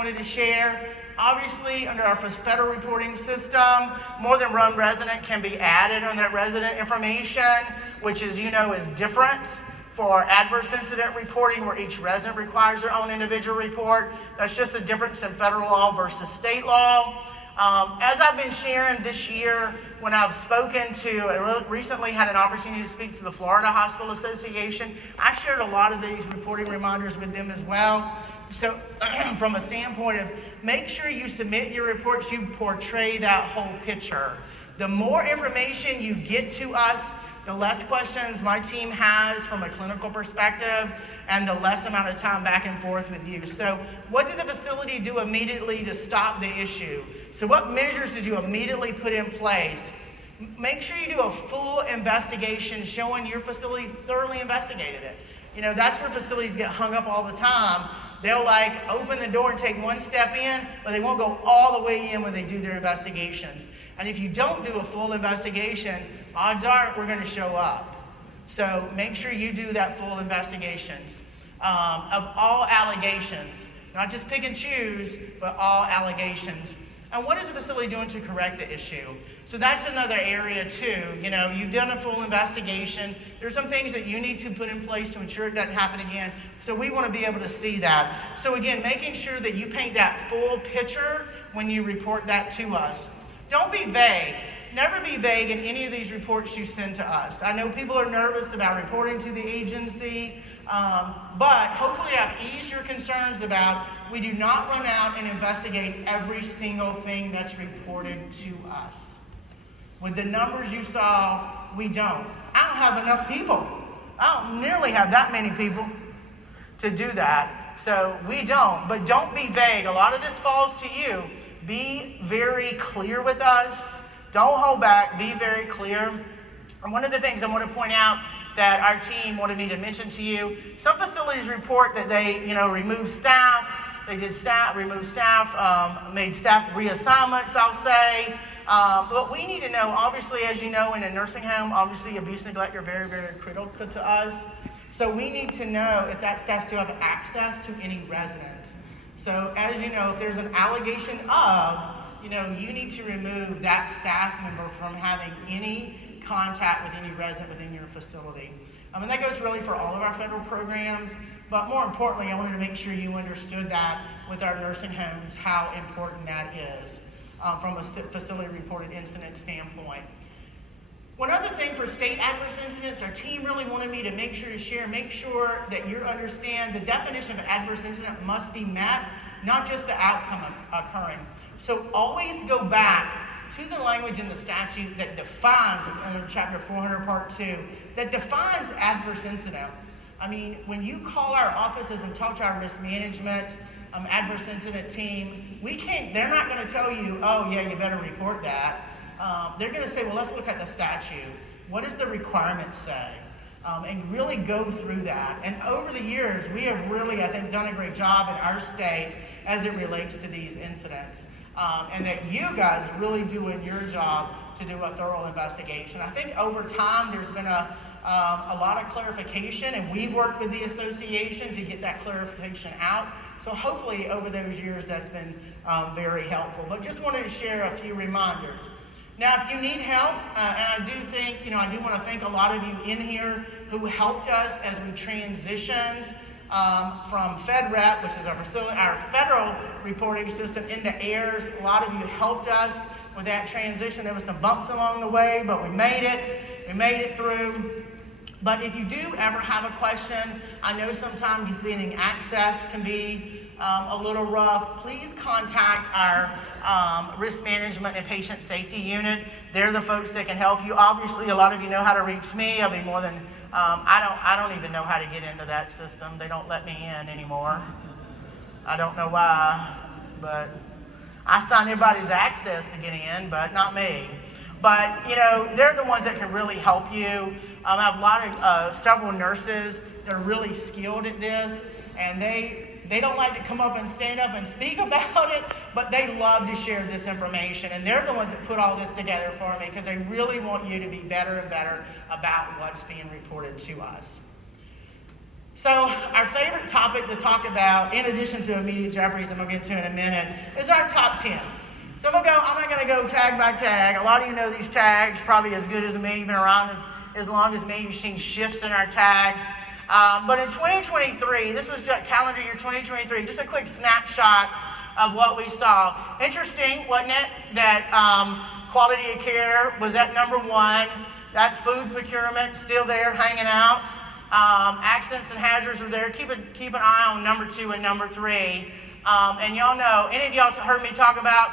wanted to share. Obviously, under our federal reporting system, more than one resident can be added on that resident information, which is different for adverse incident reporting, where each resident requires their own individual report. That's just a difference in federal law versus state law. As I've been sharing this year, when I've spoken to, I recently had an opportunity to speak to the Florida Hospital Association, I shared a lot of these reporting reminders with them as well. So from a standpoint of make sure you submit your reports, you portray that whole picture. The more information you get to us, the less questions my team has from a clinical perspective, and the less amount of time back and forth with you. So what did the facility do immediately to stop the issue? So what measures did you immediately put in place? Make sure you do a full investigation showing your facility thoroughly investigated it. That's where facilities get hung up all the time. They'll open the door and take one step in, but they won't go all the way in when they do their investigations. And if you don't do a full investigation, odds are we're going to show up. So make sure you do that full investigations of all allegations, not just pick and choose, but all allegations. And what is the facility doing to correct the issue? So that's another area too. You've done a full investigation. There's some things that you need to put in place to ensure it doesn't happen again. So we want to be able to see that. So again, making sure that you paint that full picture when you report that to us. Don't be vague. Never be vague in any of these reports you send to us. I know people are nervous about reporting to the agency, but hopefully I've eased your concerns about we do not run out and investigate every single thing that's reported to us. With the numbers you saw, we don't. I don't have enough people. I don't nearly have that many people to do that. So we don't, but don't be vague. A lot of this falls to you. Be very clear with us. Don't hold back. Be very clear. And one of the things I want to point out that our team wanted me to mention to you, some facilities report that they, remove staff. They did remove staff, made staff reassignments, I'll say. But we need to know, obviously, as you know, in a nursing home, obviously abuse and neglect are very, very critical to us. So we need to know if that staff still have access to any residents. So as you know, if there's an allegation of, you need to remove that staff member from having any contact with any resident within your facility. And that goes really for all of our federal programs, but more importantly, I wanted to make sure you understood that with our nursing homes, how important that is from a facility reported incident standpoint. One other thing for state adverse incidents, our team really wanted me to make sure that you understand the definition of adverse incident must be met, not just the outcome occurring. So always go back to the language in the statute that defines, under Chapter 400, Part 2, that defines adverse incident. When you call our offices and talk to our risk management adverse incident team, they're not going to tell you, oh yeah, you better report that. They're going to say, well, let's look at the statute. What does the requirement say? And really go through that. And over the years, we have really, I think, done a great job in our state as it relates to these incidents. And that you guys are really doing your job to do a thorough investigation. I think over time, there's been a lot of clarification, and we've worked with the association to get that clarification out. So hopefully over those years, that's been very helpful. But just wanted to share a few reminders. Now, if you need help, and I do think, I do want to thank a lot of you in here who helped us as we transitioned from FedRep, which is our federal reporting system, into AIRS. A lot of you helped us with that transition. There were some bumps along the way, but we made it. We made it through. But if you do ever have a question, I know sometimes getting access can be a little rough. Please contact our risk management and patient safety unit. They're the folks that can help you. Obviously, a lot of you know how to reach me. I'll be more than I don't even know how to get into that system. They don't let me in anymore. I don't know why, but I sign everybody's access to get in, but not me. But they're the ones that can really help you. I have a lot of several nurses that are really skilled at this, and they don't like to come up and stand up and speak about it, but they love to share this information, and they're the ones that put all this together for me because they really want you to be better and better about what's being reported to us. So our favorite topic to talk about, in addition to immediate jeopardies, I'm going to get to in a minute, is our top 10s. So I'm not going to go tag by tag. A lot of you know these tags probably as good as me. You've been around as long as me. You've seen shifts in our tags. But in 2023, this was just calendar year 2023, just a quick snapshot of what we saw. Interesting, wasn't it, that quality of care was at number 1. That food procurement still there hanging out. Accidents and hazards were there. Keep an eye on number 2 and number 3. And y'all know, any of y'all heard me talk about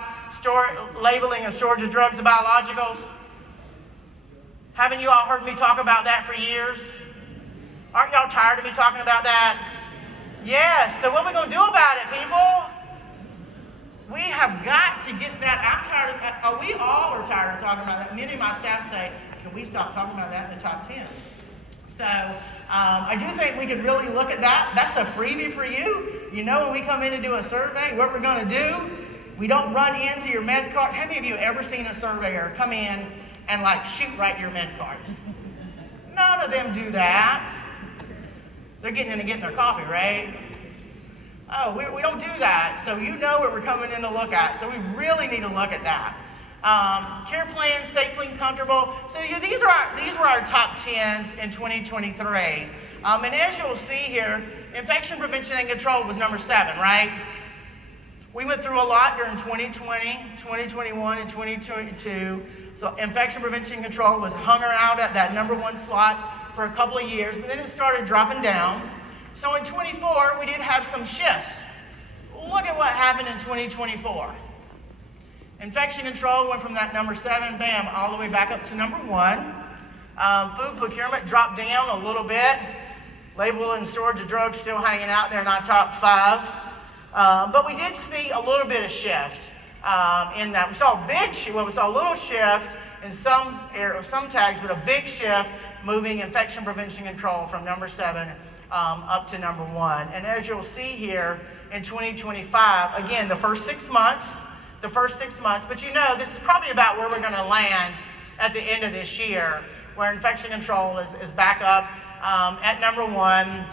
labeling and storage of drugs and biologicals? Haven't you all heard me talk about that for years? Aren't y'all tired of me talking about that? Yes, so what are we going to do about it, people? We have got to get that. I'm tired of that. We all are tired of talking about that. Many of my staff say, can we stop talking about that in the top 10? So I do think we could really look at that. That's a freebie for you. You know, when we come in to do a survey, what we're going to do, we don't run into your med card. How many of you have ever seen a surveyor come in and like shoot right your med cards? None of them do that. They're getting in and getting their coffee, right? Oh, we don't do that. So you know what we're coming in to look at. So we really need to look at that. Care plans, safe, clean, comfortable. So these were our top 10s in 2023. And as you'll see here, infection prevention and control was number 7, right? We went through a lot during 2020, 2021, and 2022. So infection prevention and control was hung around at that number 1 slot for a couple of years, but then it started dropping down. So in 24, we did have some shifts. Look at what happened in 2024. Infection control went from that number 7, bam, all the way back up to number 1. Food procurement dropped down a little bit. Label and storage of drugs still hanging out there in our top 5. But we did see a little bit of shift in that. We saw a little shift in some tags, but a big shift moving infection prevention control from number 7 up to number 1. And as you'll see here in 2025, again, the first 6 months, but you know, this is probably about where we're going to land at the end of this year, where infection control is back up at number 1.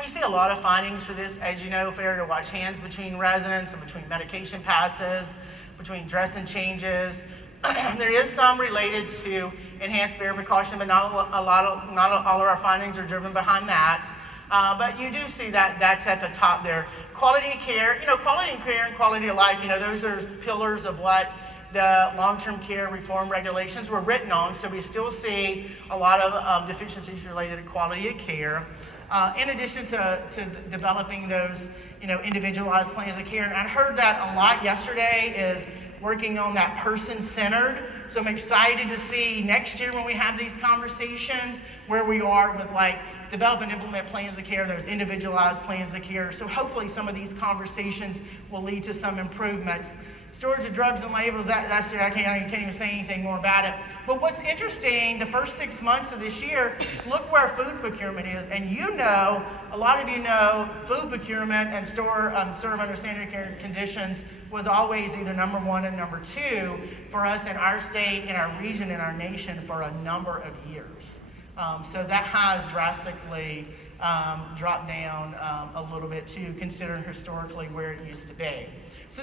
We see a lot of findings for this, as you know, failure to wash hands between residents and between medication passes, between dressing changes. There is some related to enhanced barrier precaution, but not all of our findings are driven behind that. But you do see that that's at the top there. Quality of care, quality of care and quality of life, those are pillars of what the long-term care reform regulations were written on. So we still see a lot of deficiencies related to quality of care. In addition to developing those, individualized plans of care. And I heard that a lot yesterday, is working on that person-centered. So I'm excited to see next year when we have these conversations where we are with develop and implement plans of care, those individualized plans of care. So hopefully some of these conversations will lead to some improvements. Storage of drugs and labels, that's I can't even say anything more about it. But what's interesting, the first 6 months of this year, look where food procurement is. And a lot of you know, food procurement and serve under standard care conditions was always either number 1 and number 2 for us in our state, in our region, in our nation for a number of years. So that has drastically dropped down a little bit too, considering historically where it used to be. So